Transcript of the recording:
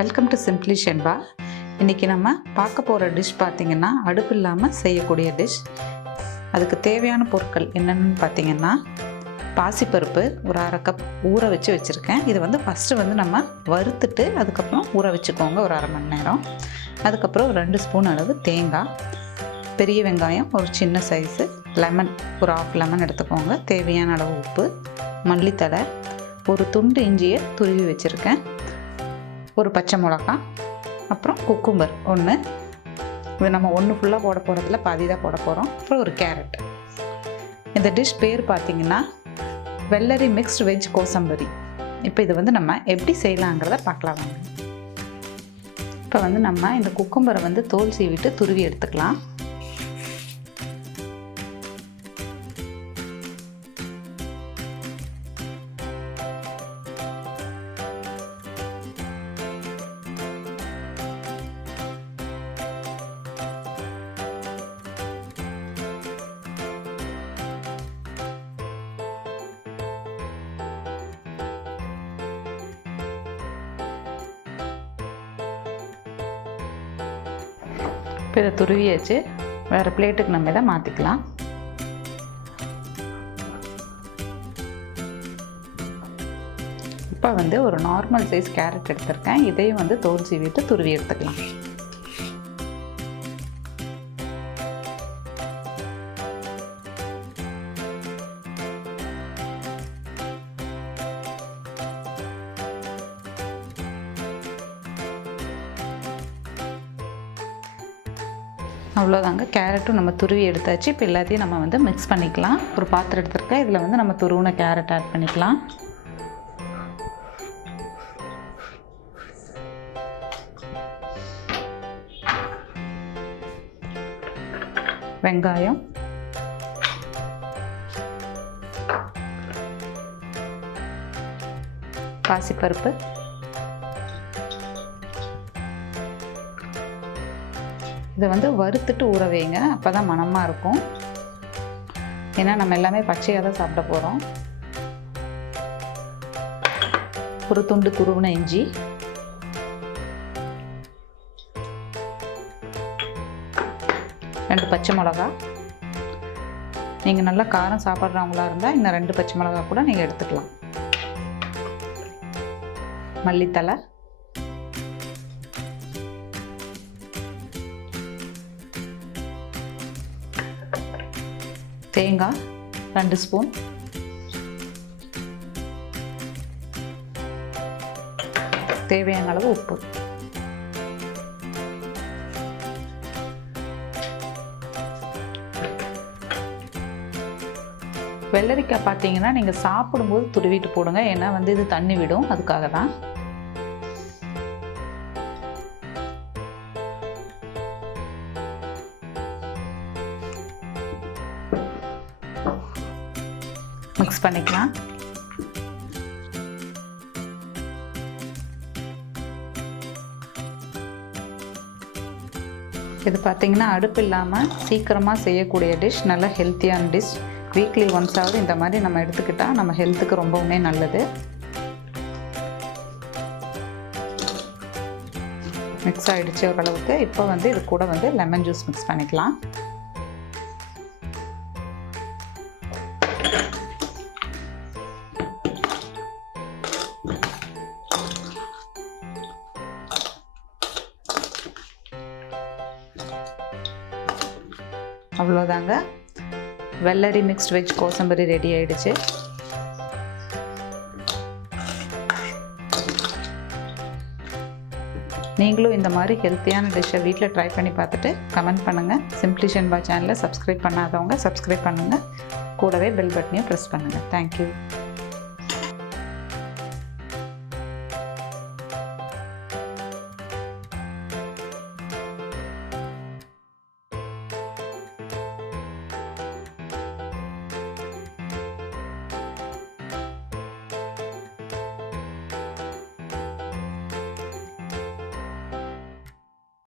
Welcome to simply Shenba. இன்றைக்கி நம்ம பார்க்க போகிற டிஷ் பார்த்திங்கன்னா அடுப்பு இல்லாமல் செய்யக்கூடிய டிஷ். அதுக்கு தேவையான பொருட்கள் என்னென்னு பார்த்திங்கன்னா பாசிப்பருப்பு ஒரு 1/2 கப் ஊற வச்சுருக்கேன். இது ஃபஸ்ட்டு நம்ம வறுத்துட்டு அதுக்கப்புறம் ஊற வச்சுக்கோங்க ஒரு 1/2 மணி நேரம். அதுக்கப்புறம் 2 ஸ்பூன் அளவு தேங்காய், பெரிய வெங்காயம் ஒரு சின்ன சைஸு, லெமன் ஒரு 1/2 லெமன் எடுத்துக்கோங்க, தேவையான அளவு உப்பு, மல்லித்தழை, ஒரு துண்டு இஞ்சியை துருவி வச்சுருக்கேன், ஒரு பச்சை மிளகாய், அப்புறம் குக்கும்பர் ஒன்று. இது நம்ம ஒன்று ஃபுல்லாக போட போகிறதுல பாதி தான் போட போகிறோம். அப்புறம் ஒரு கேரட். இந்த டிஷ் பேர் பார்த்திங்கன்னா வெள்ளரி மிக்ஸ்டு வெஜ் கோசம்பரி. இப்போ இது நம்ம எப்படி செய்யலாங்கிறத பார்க்கலாம் வாங்க. இப்போ நம்ம இந்த குக்கும்பரை தோல் சீவிட்டு துருவி எடுத்துக்கலாம். இப்போ இதை துருவியாச்சு. வேறு பிளேட்டுக்கு நம்ம இதை மாற்றிக்கலாம். இப்போ ஒரு நார்மல் சைஸ் கேரட் எடுத்திருக்கேன். இதையும் தோல் சீவிட்டு துருவி எடுத்துக்கலாம். அவ்வளோதாங்க, கேரட்டும் நம்ம துருவி எடுத்தாச்சு. இப்போ எல்லாத்தையும் நம்ம மிக்ஸ் பண்ணிக்கலாம். ஒரு பாத்திரம் எடுத்துருக்கேன். இதில் நம்ம துருவின கேரட் ஆட் பண்ணிக்கலாம். வெங்காயம், பாசிப்பருப்பு, இதை வறுத்துட்டு ஊற வைங்க. அப்போ தான் மணமாக இருக்கும். ஏன்னா நம்ம எல்லாமே பச்சையாக தான் சாப்பிட போகிறோம். ஒரு துண்டு துருவின இஞ்சி, ரெண்டு பச்சை மிளகா. நீங்கள் நல்லா காரம் சாப்பிட்றவங்களா இருந்தால் இன்னும் 2 பச்சை மிளகா கூட நீங்கள் எடுத்துக்கலாம். மல்லித்தழை, தேங்காய் 2 ஸ்பூன், தேவையான அளவு உப்பு. வெள்ளரிக்காய் பார்த்தீங்கன்னா நீங்கள் சாப்பிடும்போது துருவிட்டு போடுங்க. ஏன்னா இது தண்ணி விடும், அதுக்காக தான். மிக்ஸ் பண்ணிக்கலாம். இது பார்த்தீங்கன்னா அடுப்பு இல்லாமல் சீக்கிரமாக செய்யக்கூடிய டிஷ், நல்ல ஹெல்த்தியான டிஷ். வீக்லி ஒன்ஸாவது இந்த மாதிரி நம்ம எடுத்துக்கிட்டால் நம்ம ஹெல்த்துக்கு ரொம்பவுமே நல்லது. மிக்ஸ் ஆகிடுச்சு ஓரளவுக்கு. இப்போ இது கூட லெமன் ஜூஸ் மிக்ஸ் பண்ணிக்கலாம். அவ்வளோதாங்க, வெள்ளரி மிக்ஸ்ட் வெஜ் கோசம்பரி ரெடி ஆகிடுச்சு. நீங்களும் இந்த மாதிரி ஹெல்த்தியான டிஷ்ஷை வீட்டில் ட்ரை பண்ணி பார்த்துட்டு கமெண்ட் பண்ணுங்கள். சிம்பிளி ஷென்பா சேனலை சப்ஸ்கிரைப் பண்ணாதவங்க சப்ஸ்கிரைப் பண்ணுங்கள். கூடவே பெல் பட்டனையும் ப்ரெஸ் பண்ணுங்கள். தேங்க்யூ.